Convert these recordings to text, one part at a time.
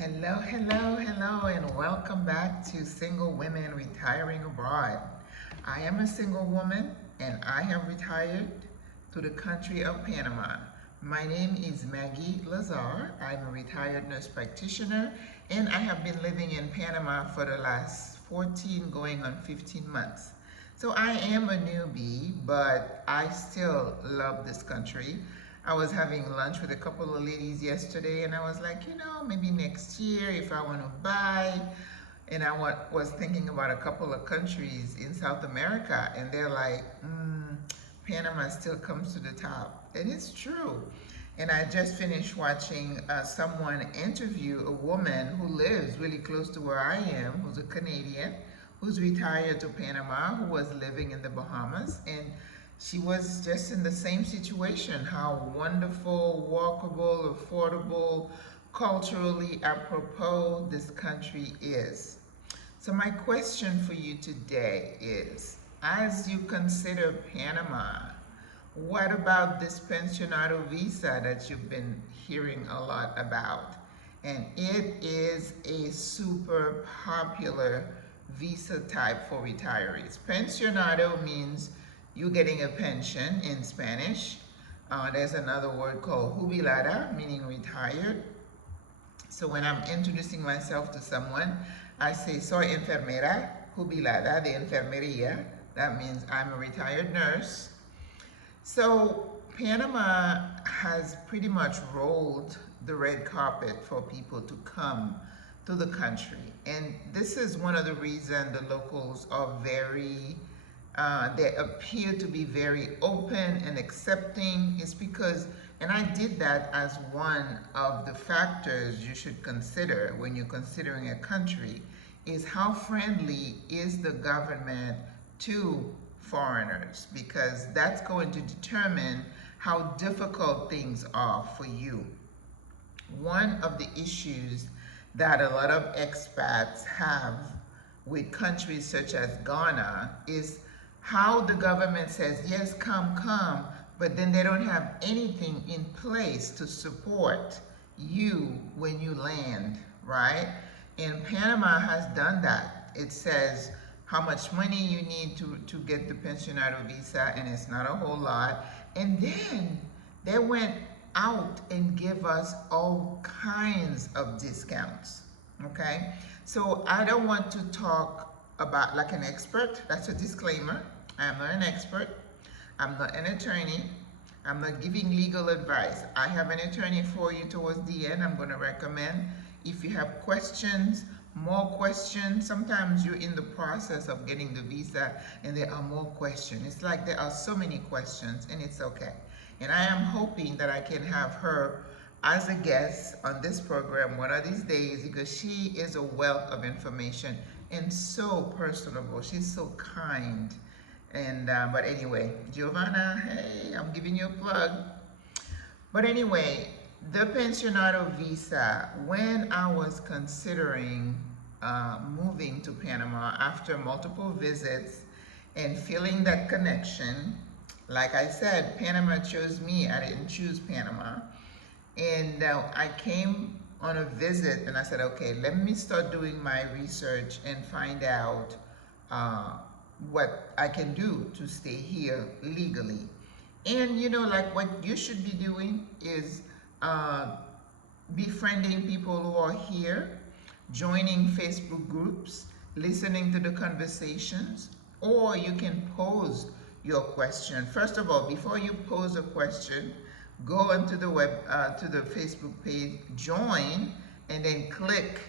Hello, hello, hello, and welcome back to Single Women Retiring Abroad. I am a single woman and I have retired to the country of Panama. My name is Maggie Lazar. I'm a retired nurse practitioner and I have been living in Panama for the last 14 going on 15 months. So I am a newbie, but I still love this country. I was having lunch with a couple of ladies yesterday and I was like, maybe next year if I want to buy. And I was thinking about a couple of countries in South America and they're like, Panama still comes to the top. And it's true. And I just finished watching someone interview a woman who lives really close to where I am, who's a Canadian, who's retired to Panama, who was living in the Bahamas. And she was just in the same situation, how wonderful, walkable, affordable, culturally apropos this country is. So my question for you today is, as you consider Panama, what about this Pensionado visa that you've been hearing a lot about? And it is a super popular visa type for retirees. Pensionado means you're getting a pension in Spanish. There's another word called jubilada, meaning retired. So when I'm introducing myself to someone, I say, soy enfermera jubilada de enfermería. That means I'm a retired nurse. So Panama has pretty much rolled the red carpet for people to come to the country. And this is one of the reasons the locals are they appear to be very open and accepting. Is because, and I did that as one of the factors you should consider when you're considering a country, is how friendly is the government to foreigners, because that's going to determine how difficult things are for you. One of the issues that a lot of expats have with countries such as Ghana is how the government says, yes, come, but then they don't have anything in place to support you when you land, right? And Panama has done that. It says how much money you need to get the Pensionado visa, and it's not a whole lot. And then they went out and give us all kinds of discounts, okay? So I don't want to talk about like an expert. That's a disclaimer. I'm not an expert. I'm not an attorney. I'm not giving legal advice. I have an attorney for you towards the end. I'm going to recommend, if you have questions, more questions. Sometimes you're in the process of getting the visa and there are more questions. It's like there are so many questions, and it's okay. And I am hoping that I can have her as a guest on this program one of these days, because she is a wealth of information and so personable. She's so kind. And but anyway, Giovanna, hey, I'm giving you a plug. But anyway, the Pensionado visa, when I was considering moving to Panama after multiple visits and feeling that connection, like I said, Panama chose me. I didn't choose Panama. And I came on a visit and I said, okay, let me start doing my research and find out what I can do to stay here legally. And like what you should be doing is befriending people who are here, joining Facebook groups, listening to the conversations, or you can pose your question. First of all, before you pose a question, go onto the to the Facebook page, join, and then click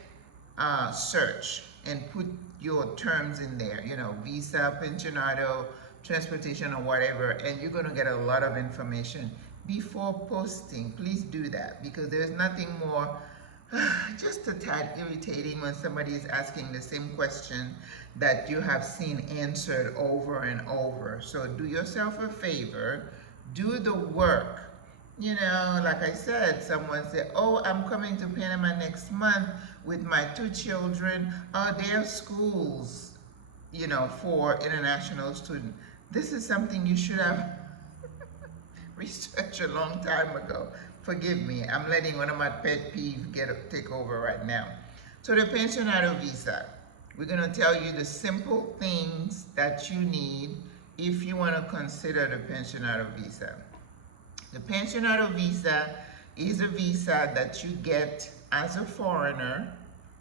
search and put your terms in there, visa, pensionado, transportation, or whatever, and you're going to get a lot of information before posting. Please do that, because there's nothing more just a tad irritating when somebody is asking the same question that you have seen answered over and over. So do yourself a favor, do the work. Like I said, someone said, oh, I'm coming to Panama next month with my 2 children. Oh, their schools, for international students. This is something you should have researched a long time ago. Forgive me, I'm letting one of my pet peeves take over right now. So the Pensionado visa, we're going to tell you the simple things that you need if you want to consider the Pensionado visa. The Pensionado visa is a visa that you get as a foreigner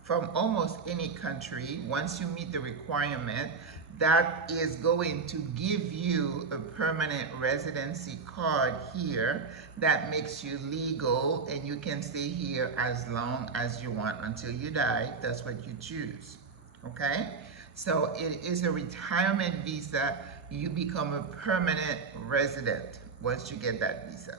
from almost any country. Once you meet the requirement, that is going to give you a permanent residency card here that makes you legal, and you can stay here as long as you want until you die. That's what you choose. Okay? So it is a retirement visa. You become a permanent resident once you get that visa.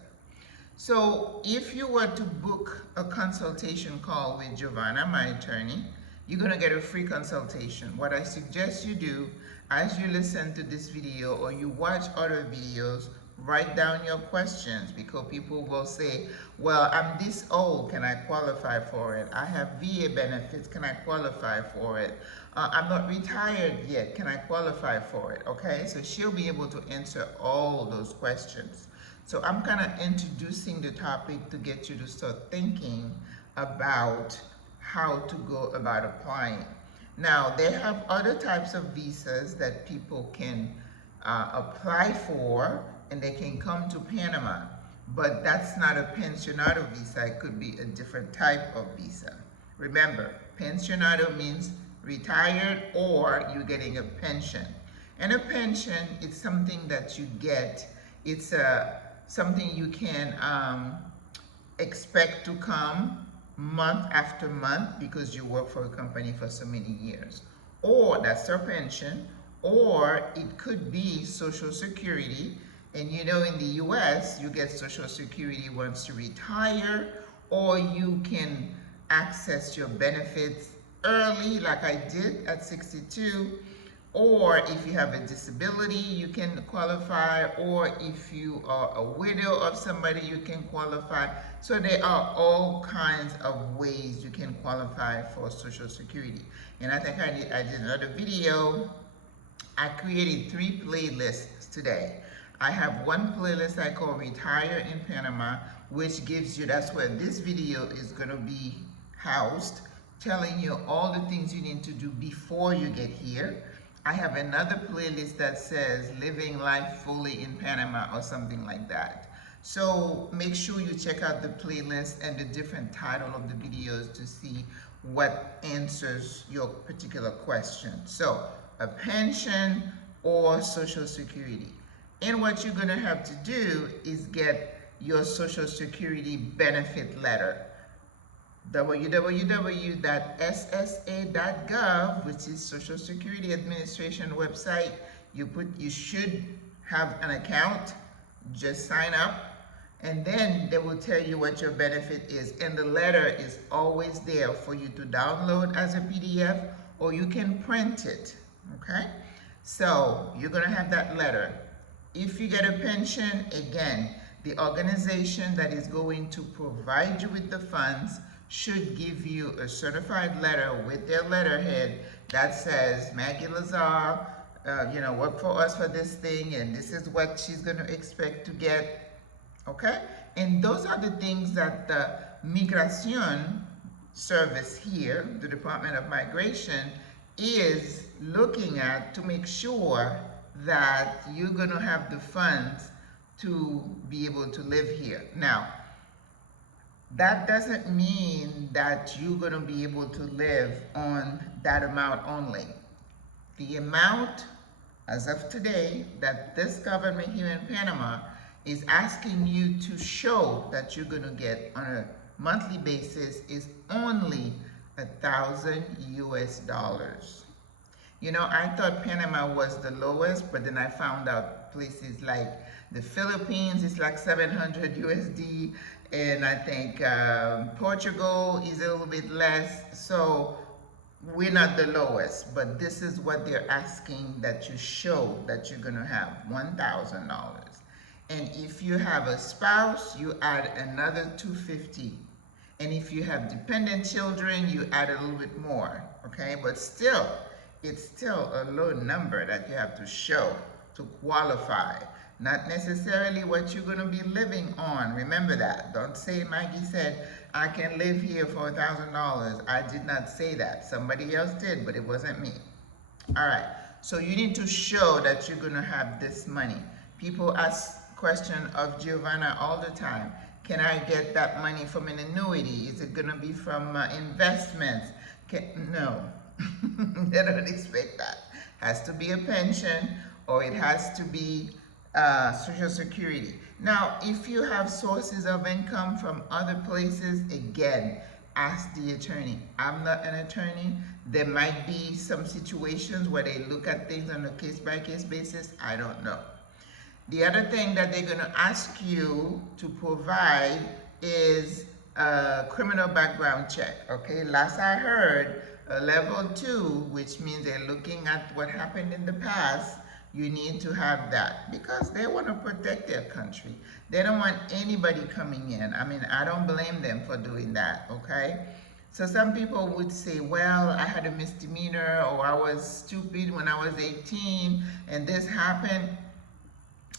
So if you were to book a consultation call with Giovanna, my attorney, you're going to get a free consultation. What I suggest you do as you listen to this video or you watch other videos, write down your questions, because people will say, well, I'm this old, can I qualify for it? I have VA benefits, can I qualify for it? I'm not retired yet, can I qualify for it? Okay, so she'll be able to answer all those questions. So I'm kind of introducing the topic to get you to start thinking about how to go about applying. Now, they have other types of visas that people can apply for, and they can come to Panama, but that's not a pensionado visa. It could be a different type of visa. Remember, pensionado means retired or you're getting a pension. And a pension is something that you get. It's something you can expect to come month after month because you work for a company for so many years. Or that's their pension, or it could be Social Security. And you know, in the US, you get Social Security once you retire, or you can access your benefits early, like I did at 62, or if you have a disability, you can qualify, or if you are a widow of somebody, you can qualify. So there are all kinds of ways you can qualify for Social Security. And I think I did another video. I created 3 playlists today. I have one playlist I call Retire in Panama, which gives you, that's where this video is going to be housed, telling you all the things you need to do before you get here. I have another playlist that says Living Life Fully in Panama or something like that. So make sure you check out the playlist and the different title of the videos to see what answers your particular question. So a pension or Social Security. And what you're going to have to do is get your Social Security benefit letter. www.ssa.gov, which is Social Security Administration website. You should have an account. Just sign up, and then they will tell you what your benefit is. And the letter is always there for you to download as a PDF, or you can print it. Okay? So you're going to have that letter. If you get a pension, again, the organization that is going to provide you with the funds should give you a certified letter with their letterhead that says, Maggie Lazar, worked for us for this thing, and this is what she's going to expect to get. Okay? And those are the things that the Migración service here, the Department of Migration, is looking at to make sure that you're going to have the funds to be able to live here. Now, that doesn't mean that you're going to be able to live on that amount only. The amount, as of today, that this government here in Panama is asking you to show that you're going to get on a monthly basis is only $1,000 US. You know, I thought Panama was the lowest, but then I found out places like the Philippines is like 700 USD, and I think Portugal is a little bit less. So we're not the lowest, but this is what they're asking that you show that you're going to have, $1,000. And if you have a spouse, you add another $250. And if you have dependent children, you add a little bit more, okay? But still, it's still a low number that you have to show to qualify. not necessarily what you're going to be living on. Remember that. Don't say Maggie said, I can live here for $1,000. I did not say that. Somebody else did, but it wasn't me. All right. So you need to show that you're going to have this money. People ask question of Giovanna all the time. Can I get that money from an annuity? Is it going to be from investments? No. They don't expect that. Has to be a pension, or it has to be Social Security. Now, if you have sources of income from other places, again, ask the attorney. I'm not an attorney. There might be some situations where they look at things on a case-by-case basis. I don't know. The other thing that they're going to ask you to provide is a criminal background check. Okay, last I heard, a level 2, which means they're looking at what happened in the past. You need to have that because they want to protect their country. They don't want anybody coming in. I mean, I don't blame them for doing that, okay? So some people would say, well, I had a misdemeanor, or I was stupid when I was 18 and this happened.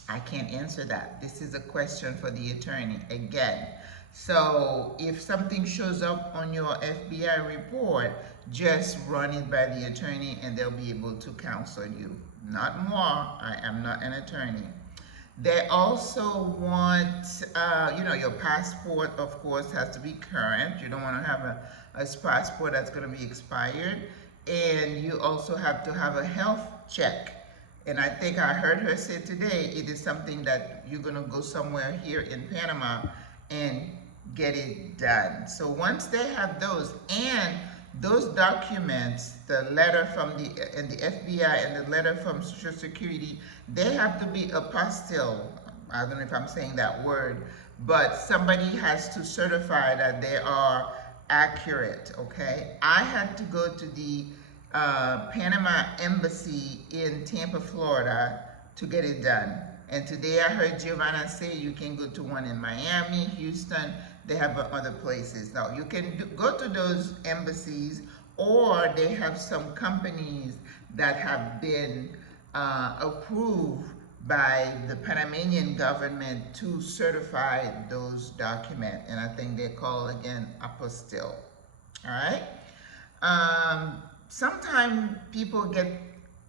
I can't answer that. This is a question for the attorney again. So if something shows up on your FBI report, just run it by the attorney and they'll be able to counsel you. Not more. I am not an attorney. They also want, your passport, of course, has to be current. You don't want to have a passport that's going to be expired. And you also have to have a health check. And I think I heard her say today, it is something that you're going to go somewhere here in Panama and get it done. So once they have those, and those documents, the letter from the FBI and the letter from Social Security, they have to be apostille. I don't know if I'm saying that word, but somebody has to certify that they are accurate, okay? I had to go to the Panama Embassy in Tampa, Florida to get it done. And today I heard Giovanna say you can go to one in Miami, Houston. They have other places. Now you can go to those embassies, or they have some companies that have been approved by the Panamanian government to certify those documents. And I think they're called, again, apostille. All right? Sometimes people get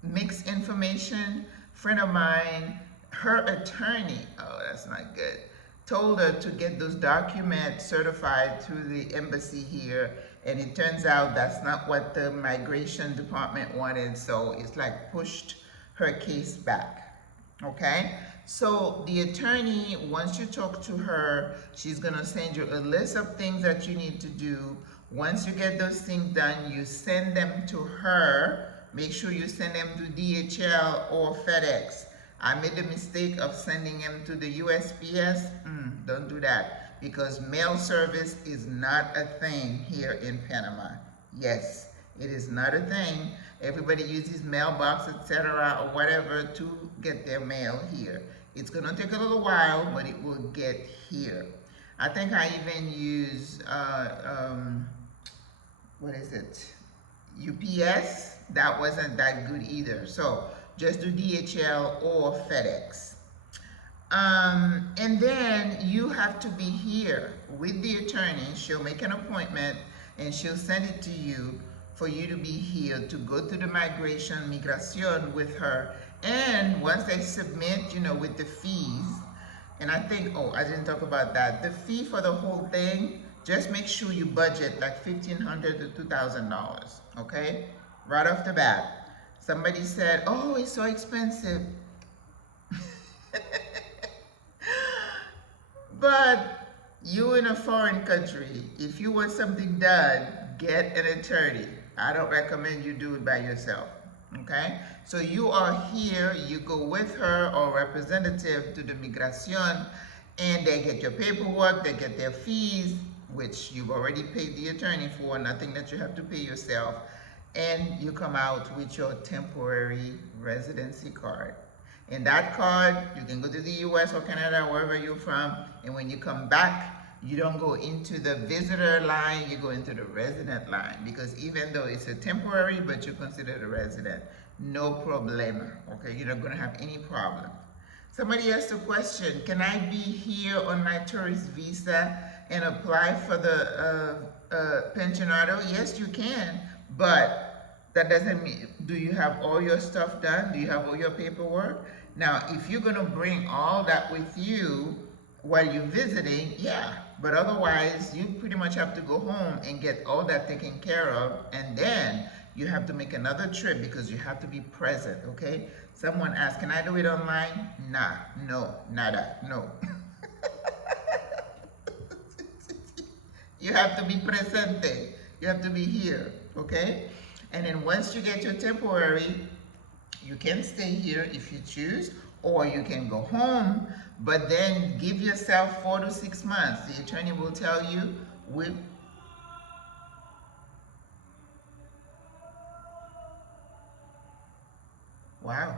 mixed information. Friend of mine, her attorney, oh, that's not good, told her to get those documents certified through the embassy here, and it turns out that's not what the migration department wanted, so it's like pushed her case back, okay? So the attorney, once you talk to her, she's gonna send you a list of things that you need to do. Once you get those things done, you send them to her. Make sure you send them to DHL or FedEx. I made the mistake of sending them to the USPS. Don't do that, because mail service is not a thing here in Panama. Yes, it is not a thing. Everybody uses mailbox, etc., or whatever to get their mail here. It's going to take a little while, but it will get here. I think I even use, what is it? UPS. That wasn't that good either. So just do DHL or FedEx. And then you have to be here with the attorney. She'll make an appointment and she'll send it to you for you to be here to go to the migration with her. And once they submit, with the fees, and I think, oh, I didn't talk about that. The fee for the whole thing, just make sure you budget like $1,500 to $2,000, okay? Right off the bat. Somebody said, oh, it's so expensive. But you in a foreign country, if you want something done, get an attorney. I don't recommend you do it by yourself, okay? So you are here, you go with her or representative to the migration, and they get your paperwork, they get their fees, which you've already paid the attorney for, nothing that you have to pay yourself, and you come out with your temporary residency card. And that card, you can go to the US or Canada, wherever you're from, and when you come back, you don't go into the visitor line, you go into the resident line, because even though it's a temporary, but you're considered a resident, no problem, okay? You're not gonna have any problem. Somebody asked a question, can I be here on my tourist visa and apply for the pensionado? Yes, you can, but that doesn't mean, do you have all your stuff done? Do you have all your paperwork? Now, if you're gonna bring all that with you while you're visiting, yeah, but otherwise, you pretty much have to go home and get all that taken care of, and then you have to make another trip because you have to be present, okay? Someone asked, can I do it online? Nah, no, nada, no. You have to be presente. You have to be here, okay? And then once you get your temporary, you can stay here if you choose, or you can go home, but then give yourself 4 to 6 months. The attorney will tell you, wow,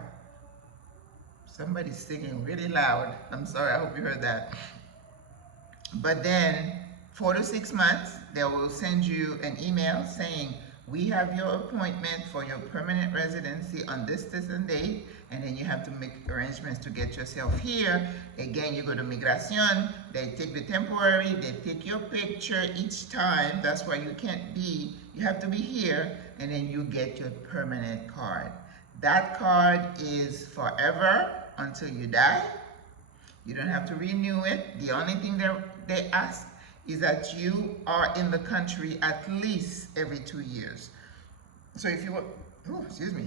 somebody's singing really loud. I'm sorry, I hope you heard that. But then 4 to 6 months, they will send you an email saying, we have your appointment for your permanent residency on this and date, and then you have to make arrangements to get yourself here. Again, you go to Migración, they take the temporary, they take your picture each time. That's why you can't be, you have to be here, and then you get your permanent card. That card is forever until you die. You don't have to renew it. The only thing they ask is that you are in the country at least every 2 years. So if you want,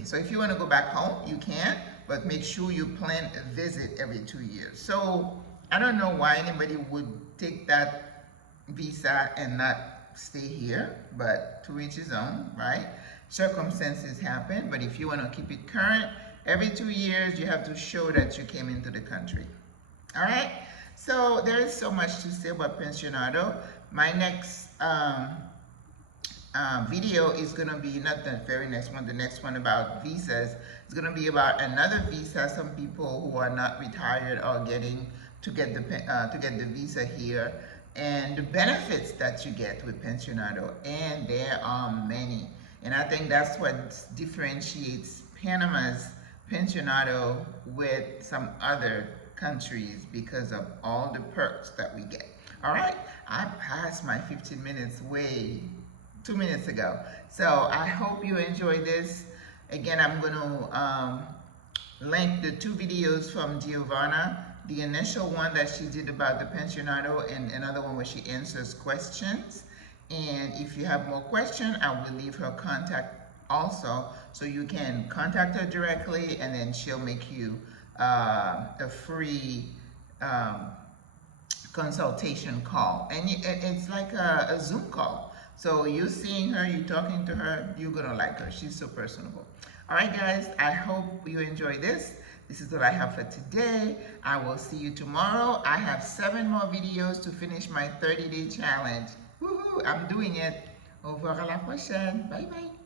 so if you want to go back home, you can, but make sure you plan a visit every 2 years. So I don't know why anybody would take that visa and not stay here, but to each his own, right? Circumstances happen, but if you want to keep it current, every 2 years you have to show that you came into the country. All right? So there is so much to say about Pensionado. My next video is going to be, not the very next one, the next one about visas. It's going to be about another visa. Some people who are not retired are getting to get the visa here, and the benefits that you get with Pensionado, and there are many. And I think that's what differentiates Panama's Pensionado with some other countries, because of all the perks that we get. All right, I passed my 15 minutes way 2 minutes ago. So I hope you enjoyed this. Again, I'm going to link the 2 videos from Giovanna. The initial one that she did about the Pensionado, and another one where she answers questions. And if you have more questions, I will leave her contact also, so you can contact her directly, and then she'll make you a free consultation call. And it's like a Zoom call. So you seeing her, you talking to her, you're gonna like her. She's so personable. All right, guys, I hope you enjoy this. This is what I have for today. I will see you tomorrow. I have 7 more videos to finish my 30-day challenge. Woohoo, I'm doing it. Au revoir à la prochaine. Bye bye.